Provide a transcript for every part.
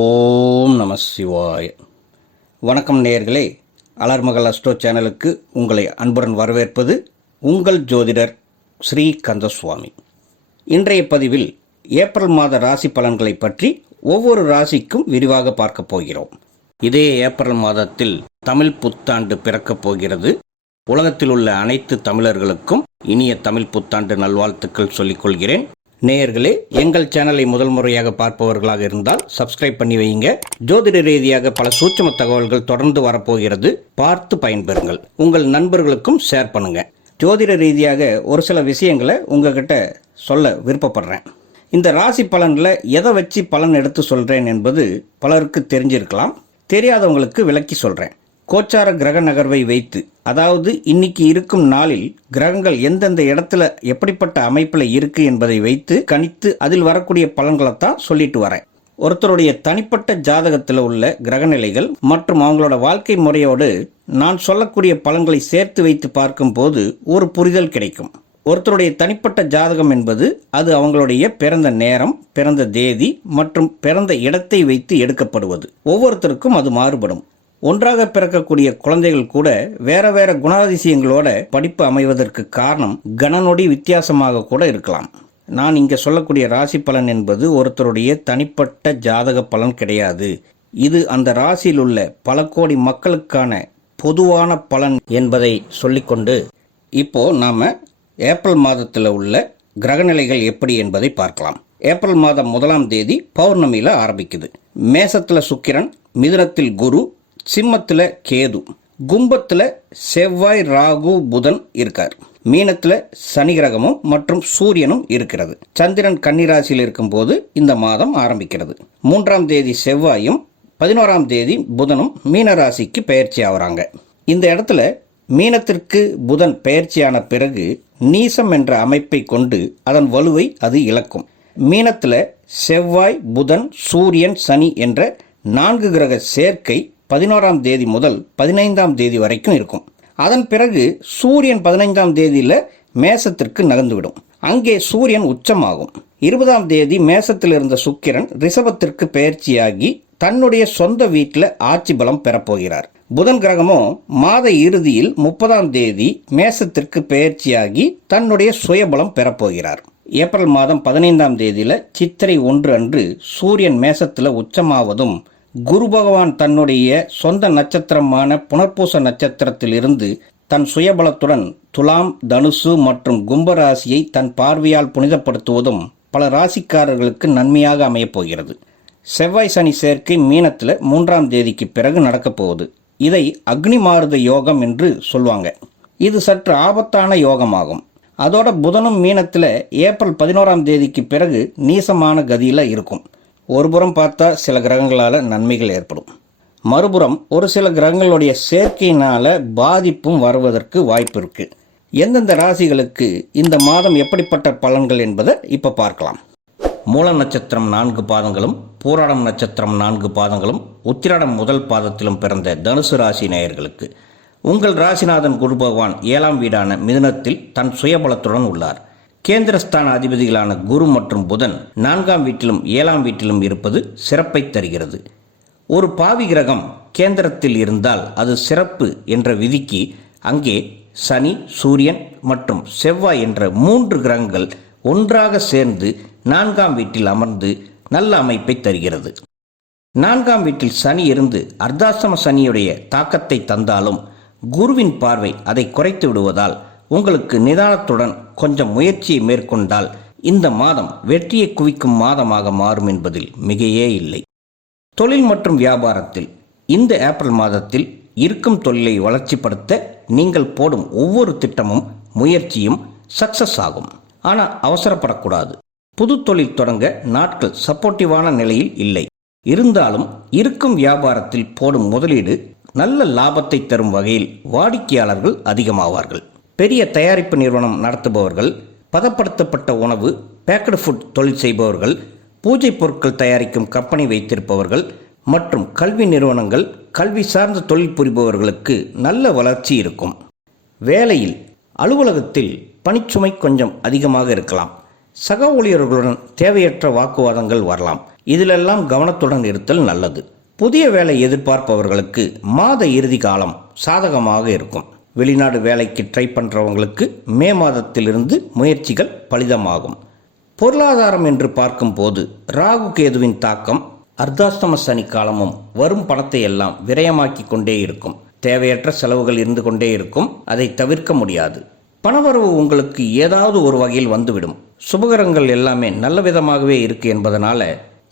ஓம் நம சிவாய. வணக்கம் நேயர்களே, அலர்மகள் அஸ்ட்ரோ சேனலுக்கு உங்களை அன்புடன் வரவேற்பது உங்கள் ஜோதிடர் ஸ்ரீ கந்தசுவாமி. இன்றைய பதிவில் ஏப்ரல் மாத ராசி பலன்களை பற்றி ஒவ்வொரு ராசிக்கும் விரிவாக பார்க்க போகிறோம். இதே ஏப்ரல் மாதத்தில் தமிழ் புத்தாண்டு பிறக்கப் போகிறது. உலகத்தில் உள்ள அனைத்து தமிழர்களுக்கும் இனிய தமிழ் புத்தாண்டு நல்வாழ்த்துக்கள் சொல்லிக்கொள்கிறேன். நேயர்களே, எங்கள் சேனலை முதல் முறையாக பார்ப்பவர்களாக இருந்தால் சப்ஸ்கிரைப் பண்ணி வைங்க. ஜோதிட ரீதியாக பல சூட்சும தகவல்கள் தொடர்ந்து வரப்போகிறது, பார்த்து பயன்பெறுங்கள். உங்கள் நண்பர்களுக்கும் ஷேர் பண்ணுங்க. ஜோதிட ரீதியாக ஒரு சில விஷயங்களை உங்ககிட்ட சொல்ல விருப்பப்படுறேன். இந்த ராசி பலனில் எதை வச்சு பலன் எடுத்து சொல்கிறேன் என்பது பலருக்கு தெரிஞ்சிருக்கலாம். தெரியாதவங்களுக்கு விளக்கி சொல்கிறேன். கோச்சார கிரக நகர்வை வைத்து, அதாவது இன்னைக்கு இருக்கும் நாளில் கிரகங்கள் எந்தெந்த இடத்துல எப்படிப்பட்ட அமைப்பில் இருக்கு என்பதை வைத்து கணித்து அதில் வரக்கூடிய பலன்களைத்தான் சொல்லிட்டு வரேன். ஒருத்தருடைய தனிப்பட்ட ஜாதகத்தில் உள்ள கிரகநிலைகள் மற்றும் அவங்களோட வாழ்க்கை முறையோடு நான் சொல்லக்கூடிய பலன்களை சேர்த்து வைத்து பார்க்கும்போது ஒரு புரிதல் கிடைக்கும். ஒருத்தருடைய தனிப்பட்ட ஜாதகம் என்பது அது அவங்களுடைய பிறந்த நேரம், பிறந்த தேதி மற்றும் பிறந்த இடத்தை வைத்து எடுக்கப்படுவது. ஒவ்வொருத்தருக்கும் அது மாறுபடும். ஒன்றாக பிறக்கக்கூடிய குழந்தைகள் கூட வேற வேற குணாதிசயங்களோட படிப்பு அமைவதற்கு காரணம் கணநொடி வித்தியாசமாக கூட இருக்கலாம். நான் இங்கே சொல்லக்கூடிய ராசி பலன் என்பது ஒருத்தருடைய தனிப்பட்ட ஜாதக பலன் கிடையாது. இது அந்த ராசியில் உள்ள பல கோடி மக்களுக்கான பொதுவான பலன் என்பதை சொல்லிக்கொண்டு இப்போ நாம ஏப்ரல் மாதத்தில் உள்ள கிரகநிலைகள் எப்படி என்பதை பார்க்கலாம். ஏப்ரல் மாதம் 1ஆம் தேதி பௌர்ணமியில் ஆரம்பிக்குது. மேசத்தில் சுக்கிரன், மிதுனத்தில் குரு, சிம்மத்தில் கேது, கும்பத்தில் செவ்வாய், ராகு, புதன் இருக்கார். மீனத்தில் சனி கிரகமும் மற்றும் சூரியனும் இருக்கிறது. சந்திரன் கன்னிராசியில் இருக்கும்போது இந்த மாதம் ஆரம்பிக்கிறது. 3ஆம் தேதி செவ்வாயும் 11ஆம் தேதி புதனும் மீன ராசிக்கு பெயர்ச்சி ஆகிறாங்க. இந்த இடத்துல மீனத்திற்கு புதன் பெயர்ச்சியான பிறகு நீசம் என்ற அமைப்பை கொண்டு அதன் வலுவை அது இழக்கும். மீனத்தில் செவ்வாய், புதன், சூரியன், சனி என்ற 4 கிரக சேர்க்கை 11ஆம் தேதி முதல் 15ஆம் தேதி வரைக்கும் இருக்கும். அதன் பிறகு சூரியன் 15ஆம் தேதியில் மேசத்திற்கு நகர்ந்துவிடும். அங்கே சூரியன் உச்சமாகும். 20ஆம் தேதி மேசத்தில் இருந்த சுக்கிரன் ரிஷபத்திற்கு பெயர்ச்சியாகி தன்னுடைய சொந்த வீட்டில் ஆட்சி பலம் பெறப்போகிறார். புதன் கிரகமும் மாத இறுதியில் 30ஆம் தேதி மேசத்திற்கு பெயர்ச்சியாகி தன்னுடைய சுயபலம் பெறப்போகிறார். ஏப்ரல் மாதம் 15ஆம் தேதியில் சித்திரை 1 அன்று சூரியன் மேசத்தில் உச்சமாவதும் குரு பகவான் தன்னுடைய சொந்த நட்சத்திரமான புனர்பூச நட்சத்திரத்தில் இருந்து தன் சுயபலத்துடன் துலாம், தனுசு மற்றும் கும்பராசியை தன் பார்வையால் புனிதப்படுத்துவதும் பல ராசிக்காரர்களுக்கு நன்மையாக அமையப் போகிறது. செவ்வாய் சனி சேர்க்கை மீனத்தில் 3ஆம் தேதிக்கு பிறகு நடக்கப் போகுது. இதை அக்னி மாருத யோகம் என்று சொல்லுவாங்க. இது சற்று ஆபத்தான யோகமாகும். அதோட புதனும் மீனத்தில் ஏப்ரல் 11ஆம் தேதிக்கு பிறகு நீசமான கதியில் இருக்கும். ஒருபுறம் பார்த்தா சில கிரகங்களால் நன்மைகள் ஏற்படும், மறுபுறம் ஒரு சில கிரகங்களுடைய சேர்க்கையினால் பாதிப்பும் வருவதற்கு வாய்ப்பு இருக்குது. எந்தெந்த ராசிகளுக்கு இந்த மாதம் எப்படிப்பட்ட பலன்கள் என்பதை இப்போ பார்க்கலாம். மூல நட்சத்திரம் 4 பாதங்களும், பூராடம் நட்சத்திரம் 4 பாதங்களும், உத்திராடம் முதல் பாதத்திலும் பிறந்த தனுசு ராசி நேயர்களுக்கு உங்கள் ராசிநாதன் குரு பகவான் 7ஆம் வீடான மிதுனத்தில் தன் சுயபலத்துடன் உள்ளார். கேந்திரஸ்தான அதிபதிகளான குரு மற்றும் புதன் 4ஆம் வீட்டிலும் 7ஆம் வீட்டிலும் இருப்பது சிறப்பை தருகிறது. ஒரு பாவி கிரகம் கேந்திரத்தில் இருந்தால் அது சிறப்பு என்ற விதிக்கு அங்கே சனி, சூரியன் மற்றும் செவ்வாய் என்ற 3 கிரகங்கள் ஒன்றாக சேர்ந்து 4ஆம் வீட்டில் அமர்ந்து நல்ல அமைப்பை தருகிறது. 4ஆம் வீட்டில் சனி இருந்து அர்த்தாசிரம சனியுடைய தாக்கத்தை தந்தாலும் குருவின் பார்வை அதை குறைத்து விடுவதால் உங்களுக்கு நிதானத்துடன் கொஞ்சம் முயற்சியை மேற்கொண்டால் இந்த மாதம் வெற்றியை குவிக்கும் மாதமாக மாறும் என்பதில் மிகையே இல்லை. தொழில் மற்றும் வியாபாரத்தில் இந்த ஏப்ரல் மாதத்தில் இருக்கும் தொழிலை வளர்ச்சிப்படுத்த நீங்கள் போடும் ஒவ்வொரு திட்டமும் முயற்சியும் சக்சஸ் ஆகும். ஆனால் அவசரப்படக்கூடாது. புது தொழில் தொடங்க நாட்கள் சப்போர்ட்டிவான நிலையில் இல்லை. இருந்தாலும் இருக்கும் வியாபாரத்தில் போடும் முதலீடு நல்ல லாபத்தை தரும் வகையில் வாடிக்கையாளர்கள் அதிகமாவார்கள். பெரிய தயாரிப்பு நிறுவனம் நடத்துபவர்கள், பதப்படுத்தப்பட்ட உணவு, பேக்கடு ஃபுட் தொழில் செய்பவர்கள், பூஜை பொருட்கள் தயாரிக்கும் கம்பெனி வைத்திருப்பவர்கள் மற்றும் கல்வி நிறுவனங்கள், கல்வி சார்ந்த தொழில் புரிபவர்களுக்கு நல்ல வளர்ச்சி இருக்கும். வேலையில் அலுவலகத்தில் பணிச்சுமை கொஞ்சம் அதிகமாக இருக்கலாம். சக ஊழியர்களுடன் தேவையற்ற வாக்குவாதங்கள் வரலாம். இதிலெல்லாம் கவனத்துடன் இருத்தல் நல்லது. புதிய வேலை எதிர்பார்ப்பவர்களுக்கு மாத இறுதி காலம் சாதகமாக இருக்கும். வெளிநாடு வேலைக்கு ட்ரை பண்ணுறவங்களுக்கு மே மாதத்திலிருந்து முயற்சிகள் பலிதமாகும். பொருளாதாரம் என்று பார்க்கும்போது ராகு கேதுவின் தாக்கம் அர்த்தாஷ்டம சனி காலமும் வரும் பணத்தை எல்லாம் விரயமாக்கி கொண்டே இருக்கும். தேவையற்ற செலவுகள் இருந்து கொண்டே இருக்கும். அதை தவிர்க்க முடியாது. பணவரவு உங்களுக்கு ஏதாவது ஒரு வகையில் வந்துவிடும். சுபகரங்கள் எல்லாமே நல்ல விதமாகவே இருக்கு என்பதனால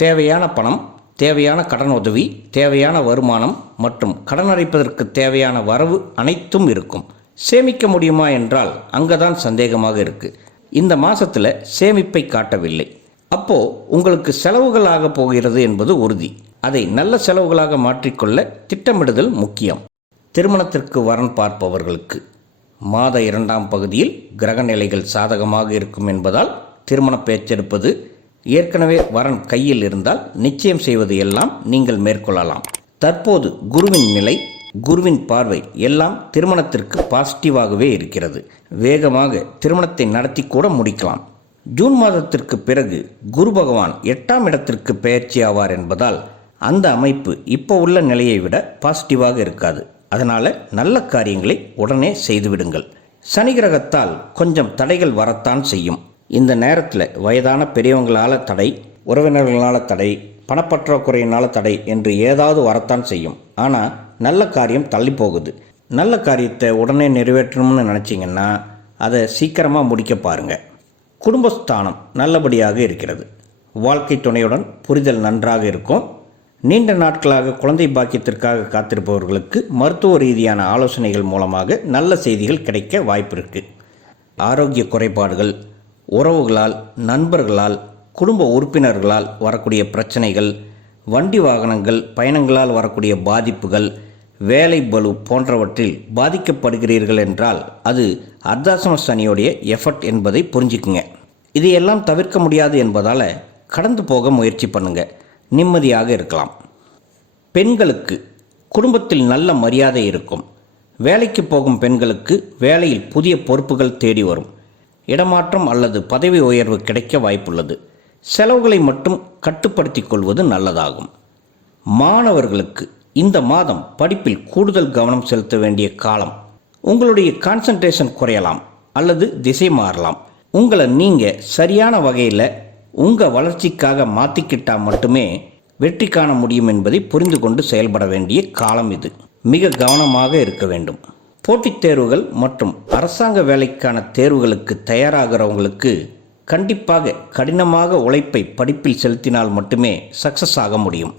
தேவையான பணம், தேவையான கடன் உதவி, தேவையான வருமானம் மற்றும் கடன் அடைப்பதற்கு தேவையான வரவு அனைத்தும் இருக்கும். சேமிக்க முடியுமா என்றால் அங்கதான் சந்தேகமாக இருக்கு. இந்த மாசத்துல சேமிப்பை காட்டவில்லை. அப்போ உங்களுக்கு செலவுகள் ஆக போகிறது என்பது உறுதி. அதை நல்ல செலவுகளாக மாற்றிக்கொள்ள திட்டமிடுதல் முக்கியம். திருமணத்திற்கு வரன் பார்ப்பவர்களுக்கு மாத 2ஆம் பகுதியில் கிரக நிலைகள் சாதகமாக இருக்கும் என்பதால் திருமண பேச்செடுப்பது, ஏற்கனவே வரன் கையில் இருந்தால் நிச்சயம் செய்வது எல்லாம் நீங்கள் மேற்கொள்ளலாம். தற்போது குருவின் நிலை, குருவின் பார்வை எல்லாம் திருமணத்திற்கு பாசிட்டிவாகவே இருக்கிறது. வேகமாக திருமணத்தை நடத்தி கூட முடிக்கலாம். ஜூன் மாதத்திற்கு பிறகு குரு பகவான் 8ஆம் இடத்திற்கு பெயர்ச்சி ஆவார் என்பதால் அந்த அமைப்பு இப்போ உள்ள நிலையை விட பாசிட்டிவாக இருக்காது. அதனால் நல்ல காரியங்களை உடனே செய்துவிடுங்கள். சனி கிரகத்தால் கொஞ்சம் தடைகள் வரத்தான் செய்யும். இந்த நேரத்தில் வயதான பெரியவங்களால் தடை, உறவினர்களால் தடை, பணப்பற்றாக்குறையினால் தடை என்று ஏதாவது வரத்தான் செய்யும். ஆனால் நல்ல காரியம் தள்ளி போகுது. நல்ல காரியத்தை உடனே நிறைவேற்றணும்னு நினச்சிங்கன்னா அதை சீக்கிரமாக முடிக்க பாருங்கள். குடும்பஸ்தானம் நல்லபடியாக இருக்கிறது. வாழ்க்கை துணையுடன் புரிதல் நன்றாக இருக்கும். நீண்ட நாட்களாக குழந்தை பாக்கியத்திற்காக காத்திருப்பவர்களுக்கு மருத்துவ ரீதியான ஆலோசனைகள் மூலமாக நல்ல செய்திகள் கிடைக்க வாய்ப்பு இருக்குது. ஆரோக்கிய குறைபாடுகள், உறவுகளால், நண்பர்களால், குடும்ப உறுப்பினர்களால் வரக்கூடிய பிரச்சனைகள், வண்டி வாகனங்கள் பயணங்களால் வரக்கூடிய பாதிப்புகள், வேலை பளு போன்றவற்றில் பாதிக்கப்படுகிறீர்கள் என்றால் அது அர்த்தாஷ்டம சனியோடைய எஃபர்ட் என்பதை புரிஞ்சுக்குங்க. இதையெல்லாம் தவிர்க்க முடியாது என்பதால் கடந்து போக முயற்சி பண்ணுங்க. நிம்மதியாக இருக்கலாம். பெண்களுக்கு குடும்பத்தில் நல்ல மரியாதை இருக்கும். வேலைக்கு போகும் பெண்களுக்கு வேலையில் புதிய பொறுப்புகள் தேடி வரும். இடமாற்றம் அல்லது பதவி உயர்வு கிடைக்க வாய்ப்புள்ளது. செலவுகளை மட்டும் கட்டுப்படுத்திக் கொள்வது நல்லதாகும். மாணவர்களுக்கு இந்த மாதம் படிப்பில் கூடுதல் கவனம் செலுத்த வேண்டிய காலம். உங்களுடைய கான்சன்ட்ரேஷன் குறையலாம் அல்லது திசை மாறலாம். உங்களை நீங்கள் சரியான வகையில் உங்கள் வளர்ச்சிக்காக மாற்றிக்கிட்டால் மட்டுமே வெற்றி காண முடியும் என்பதை புரிந்து கொண்டு செயல்பட வேண்டிய காலம் இது. மிக கவனமாக இருக்க வேண்டும். போட்டித் தேர்வுகள் மற்றும் அரசாங்க வேலைக்கான தேர்வுகளுக்கு தயாராகிறவங்களுக்கு கண்டிப்பாக கடினமாக உழைப்பை படிப்பில் செலுத்தினால் மட்டுமே சக்சஸ் ஆக முடியும்.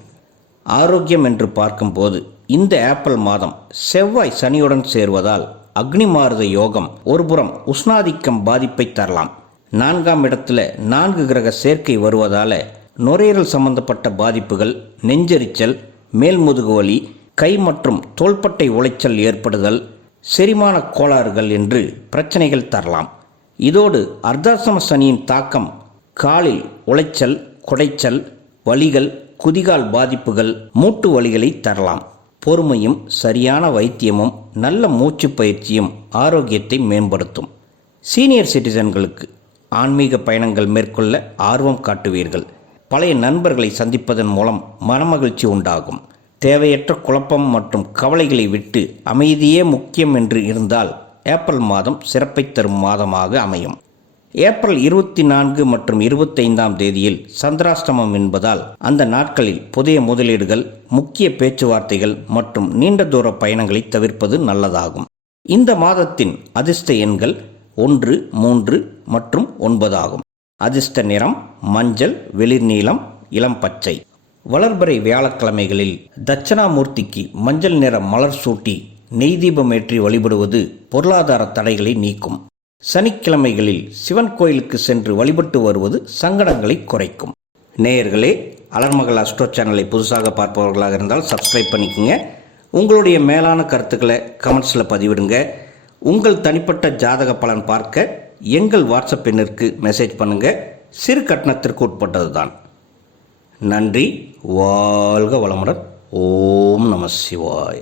ஆரோக்கியம் என்று பார்க்கும்போது இந்த ஏப்ரல் மாதம் செவ்வாய் சனியுடன் சேர்வதால் அக்னி மாருத யோகம் ஒருபுறம் உஷ்ணாதிக்கம் பாதிப்பை தரலாம். 4ஆம் இடத்துல 4 கிரக சேர்க்கை வருவதால் நுரையீரல் சம்பந்தப்பட்ட பாதிப்புகள், நெஞ்செரிச்சல், மேல்முதுகு வலி, கை மற்றும் தோள்பட்டை உளைச்சல் ஏற்படுதல், செரிமான கோளாறுகள் என்று பிரச்சனைகள் தரலாம். இதோடு அர்த்தாஷ்டம சனியின் தாக்கம் காலில் உளைச்சல், குடைச்சல், வலிகள், குதிகால் பாதிப்புகள், மூட்டு வலிகளை தரலாம். பொறுமையும் சரியான வைத்தியமும் நல்ல மூச்சு பயிற்சியும் ஆரோக்கியத்தை மேம்படுத்தும். சீனியர் சிட்டிசன்களுக்கு ஆன்மீக பயணங்கள் மேற்கொள்ள ஆர்வம் காட்டுவீர்கள். பழைய நண்பர்களை சந்திப்பதன் மூலம் மனமகிழ்ச்சி உண்டாகும். தேவையற்ற குழப்பம் மற்றும் கவலைகளை விட்டு அமைதியே முக்கியம் என்று இருந்தால் ஏப்ரல் மாதம் சிறப்பை தரும் மாதமாக அமையும். ஏப்ரல் 24 மற்றும் 25ஆம் தேதியில் சந்திராஷ்டமம் என்பதால் அந்த நாட்களில் புதிய முதலீடுகள், முக்கிய பேச்சுவார்த்தைகள் மற்றும் நீண்ட தூர பயணங்களை தவிர்ப்பது நல்லதாகும். இந்த மாதத்தின் அதிர்ஷ்ட எண்கள் 1, 3 மற்றும் 9 ஆகும். அதிர்ஷ்ட நிறம் மஞ்சள், வெளிர் நீலம், இளம் பச்சை. வளர்பிறை வியாழக்கிழமைகளில் தட்சணாமூர்த்திக்கு மஞ்சள் நிற மலர் சூட்டி நெய் தீபம் ஏற்றி வழிபடுவது பொருளாதார தடைகளை நீக்கும். சனிக்கிழமைகளில் சிவன் கோயிலுக்கு சென்று வழிபட்டு வருவது சங்கடங்களை குறைக்கும். நேயர்களே, அலர்மகள் அஸ்ட்ரோ சேனலை புதுசாக பார்ப்பவர்களாக இருந்தால் சப்ஸ்கிரைப் பண்ணிக்கோங்க. உங்களுடைய மேலான கருத்துக்களை கமெண்ட்ஸில் பதிவிடுங்க. உங்கள் தனிப்பட்ட ஜாதக பலன் பார்க்க எங்கள் வாட்ஸ்அப் எண்ணிற்கு மெசேஜ் பண்ணுங்கள். சிறு கட்டணத்திற்கு உட்பட்டது தான். நன்றி. வாழ்க வளமுடன். ஓம் நம சிவாய.